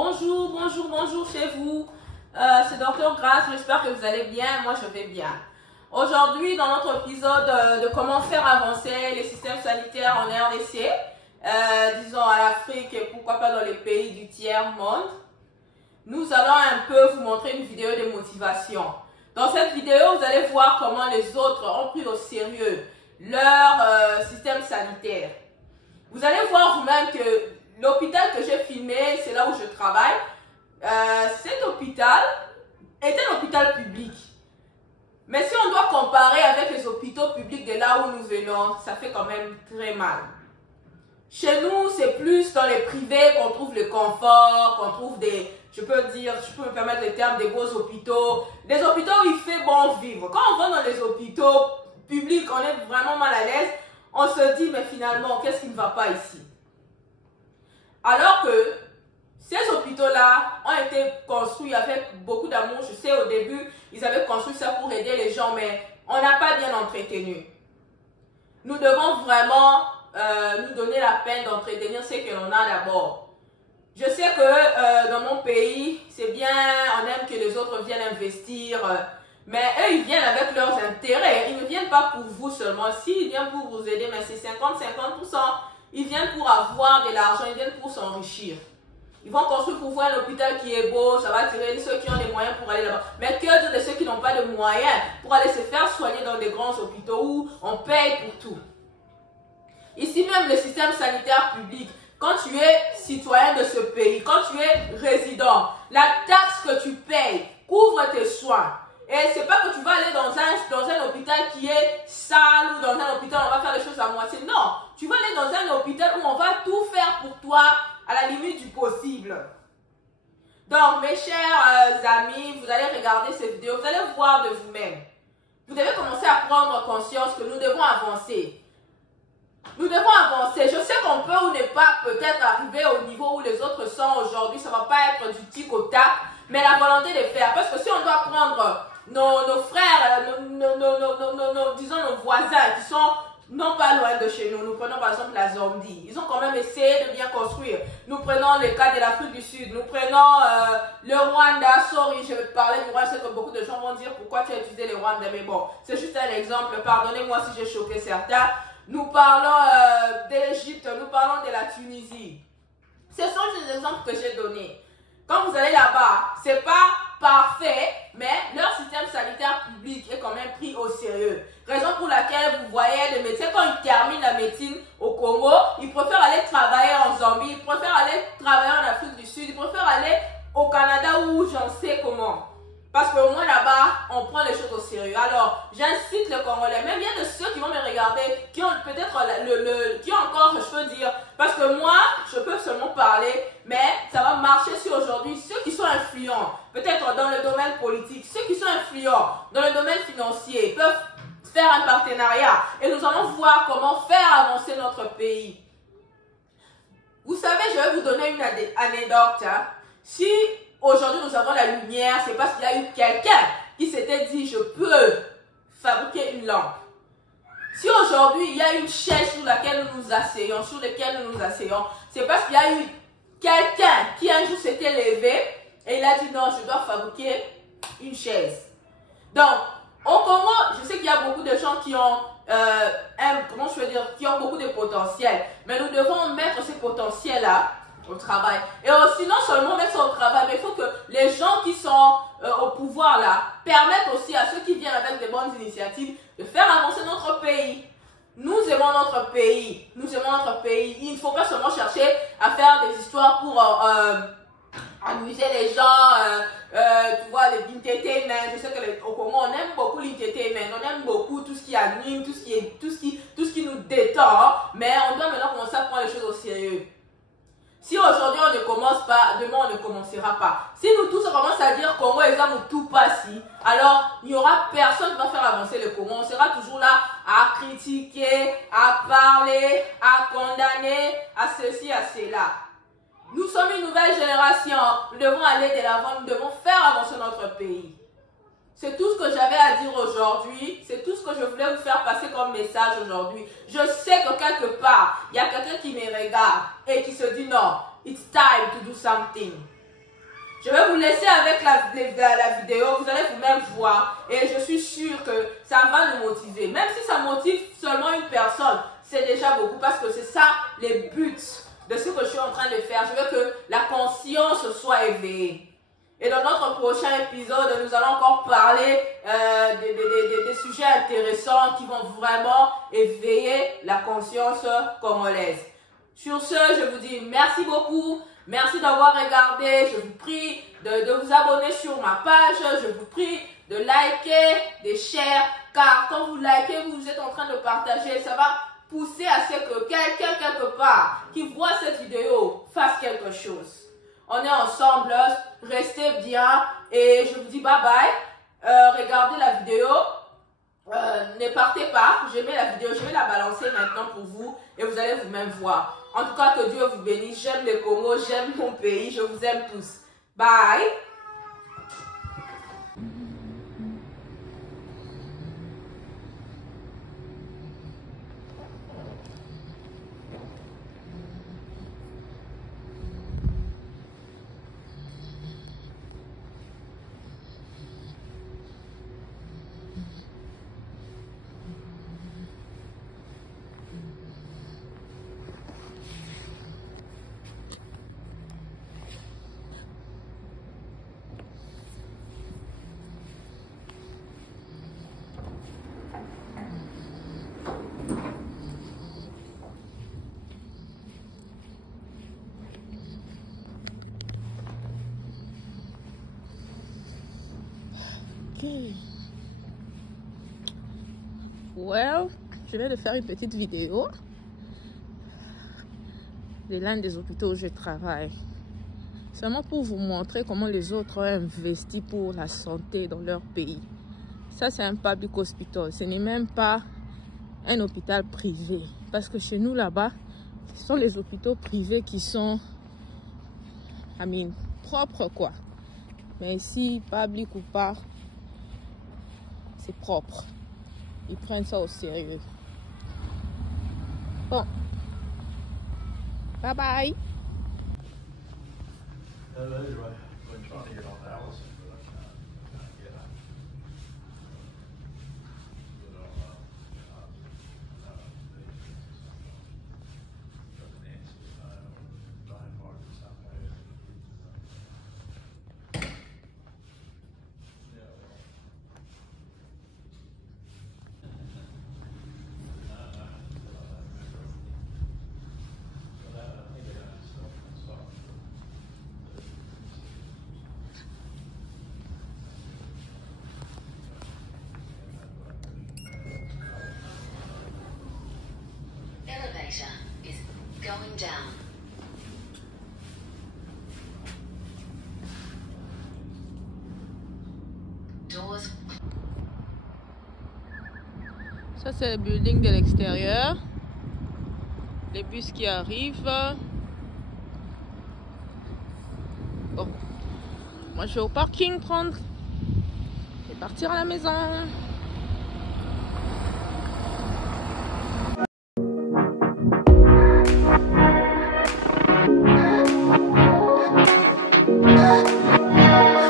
Bonjour, bonjour, bonjour chez vous. C'est Docteur Grace, j'espère que vous allez bien. Moi, je vais bien. Aujourd'hui, dans notre épisode de comment faire avancer les systèmes sanitaires en RDC, disons à l'Afrique et pourquoi pas dans les pays du tiers-monde, nous allons un peu vous montrer une vidéo de motivation. Dans cette vidéo, vous allez voir comment les autres ont pris au sérieux leur système sanitaire. Vous allez voir vous-même que l'hôpital que j'ai filmé, c'est là où je travaille. Cet hôpital est un hôpital public. Mais si on doit comparer avec les hôpitaux publics de là où nous venons, ça fait quand même très mal. Chez nous, c'est plus dans les privés qu'on trouve le confort, qu'on trouve des, je peux me permettre le terme, des beaux hôpitaux. Des hôpitaux où il fait bon vivre. Quand on va dans les hôpitaux publics, on est vraiment mal à l'aise. On se dit, mais finalement, qu'est-ce qui ne va pas ici? Alors que ces hôpitaux-là ont été construits avec beaucoup d'amour. Je sais, au début, ils avaient construit ça pour aider les gens, mais on n'a pas bien entretenu. Nous devons vraiment nous donner la peine d'entretenir ce que l'on a d'abord. Je sais que dans mon pays, c'est bien, on aime que les autres viennent investir, mais eux, ils viennent avec leurs intérêts. Ils ne viennent pas pour vous seulement. S'ils viennent pour vous aider, mais c'est 50-50%. Ils viennent pour avoir de l'argent, ils viennent pour s'enrichir. Ils vont construire pour vous un hôpital qui est beau, ça va attirer ceux qui ont les moyens pour aller là-bas. Mais que dire de ceux qui n'ont pas de moyens pour aller se faire soigner dans des grands hôpitaux où on paye pour tout? Ici même, le système sanitaire public, quand tu es citoyen de ce pays, quand tu es résident, la taxe que tu payes couvre tes soins. Et c'est pas que tu vas aller dans un hôpital qui est sale ou dans un hôpital où on va faire les choses à moitié. Non, tu vas aller dans un hôpital où on va tout faire pour toi à la limite du possible. Donc, mes chers amis, vous allez regarder cette vidéo, vous allez voir de vous-même. Vous devez commencer à prendre conscience que nous devons avancer. Nous devons avancer. Je sais qu'on peut ou n'est pas peut-être arriver au niveau où les autres sont aujourd'hui. Ça ne va pas être du tic au tac, mais la volonté de faire. Parce que si on doit prendre nos frères, disons nos voisins qui sont non pas loin de chez nous. Nous prenons par exemple la Zambie. Ils ont quand même essayé de bien construire. Nous prenons le cas de l'Afrique du Sud. Nous prenons le Rwanda. Sorry, je vais te parler du Rwanda. Je sais que beaucoup de gens vont dire pourquoi tu as utilisé le Rwanda. Mais bon, c'est juste un exemple. Pardonnez-moi si j'ai choqué certains. Nous parlons d'Égypte. Nous parlons de la Tunisie. Ce sont les exemples que j'ai donnés. Quand vous allez là-bas, c'est pas parfait, mais leur système sanitaire public est quand même pris au sérieux. Raison pour laquelle vous voyez les médecins, quand ils terminent la médecine au Congo, ils préfèrent aller travailler en Zambie, ils préfèrent aller travailler en Afrique du Sud, ils préfèrent aller au Canada ou j'en sais comment. Parce qu'au moins là-bas, on prend les choses au sérieux. Alors, j'incite les Congolais, même bien de ceux qui vont me regarder, qui ont peut-être qui ont encore, je peux dire, parce que moi, je peux seulement parler, mais ça va marcher si aujourd'hui, ceux qui sont influents, peut-être dans le domaine politique, ceux qui sont influents dans le domaine financier, peuvent faire un partenariat et nous allons voir comment faire avancer notre pays. Vous savez, je vais vous donner une anecdote. Hein. Si aujourd'hui nous avons la lumière, c'est parce qu'il y a eu quelqu'un qui s'était dit je peux fabriquer une lampe. Si aujourd'hui il y a une chaise sur laquelle nous nous asseyons, c'est parce qu'il y a eu quelqu'un qui un jour s'était levé et il a dit non, je dois fabriquer une chaise. Donc, au Congo, je sais qu'il y a beaucoup de gens qui ont qui ont beaucoup de potentiel, mais nous devons mettre ce potentiel-là au travail. Et aussi, non seulement mettre ça au travail, mais il faut que les gens qui sont au pouvoir là permettent aussi à ceux qui viennent avec des bonnes initiatives de faire avancer notre pays. Nous aimons notre pays. Nous aimons notre pays. Il ne faut pas seulement chercher à faire des histoires pour amuser les gens. Tu vois, l'entertainment. Je sais qu'au Congo, on aime beaucoup l'entertainment. On aime beaucoup tout ce qui anime, tout ce qui nous détend. Mais on doit maintenant commencer à prendre les choses au sérieux. Si aujourd'hui on ne commence pas, demain on ne commencera pas. Si nous tous on commence à dire Congo et ça nous tout passe, alors il n'y aura personne qui va faire avancer le Congo. On sera toujours là à critiquer, à parler, à condamner, à ceci, à cela. Nous sommes une nouvelle génération. Nous devons aller de l'avant, nous devons faire avancer notre pays. C'est tout ce que j'avais à dire aujourd'hui. C'est tout ce que je voulais vous faire passer comme message aujourd'hui. Je sais que quelque part, il y a quelqu'un qui me regarde et qui se dit non, it's time to do something. Je vais vous laisser avec la vidéo, vous allez vous-même voir et je suis sûre que ça va nous motiver. Même si ça motive seulement une personne, c'est déjà beaucoup parce que c'est ça les buts de ce que je suis en train de faire. Je veux que la conscience soit éveillée. Et dans notre prochain épisode, nous allons encore parler des sujets intéressants qui vont vraiment éveiller la conscience congolaise. Sur ce, je vous dis merci beaucoup. Merci d'avoir regardé. Je vous prie de vous abonner sur ma page. Je vous prie de liker, de share. Car quand vous likez, vous êtes en train de partager. Ça va pousser à ce que quelqu'un quelque part qui voit cette vidéo fasse quelque chose. On est ensemble, restez bien et je vous dis bye bye. Regardez la vidéo, ne partez pas, j'aimais la vidéo, je vais la balancer maintenant pour vous et vous allez vous-même voir. En tout cas, que Dieu vous bénisse, j'aime le Congo, j'aime mon pays, je vous aime tous. Bye. Well, je vais faire une petite vidéo de l'un des hôpitaux où je travaille. Seulement pour vous montrer comment les autres ont investi pour la santé dans leur pays. Ça, c'est un public hospital. Ce n'est même pas un hôpital privé. Parce que chez nous, là-bas, ce sont les hôpitaux privés qui sont, propres, quoi. Mais ici, public ou pas, c'est propre. Ils prennent ça au sérieux. Bon. Bye bye. Is going down. Doors. Ça, c'est le building de l'extérieur. Les bus qui arrivent. Bon. Moi, je vais au parking prendre et partir à la maison.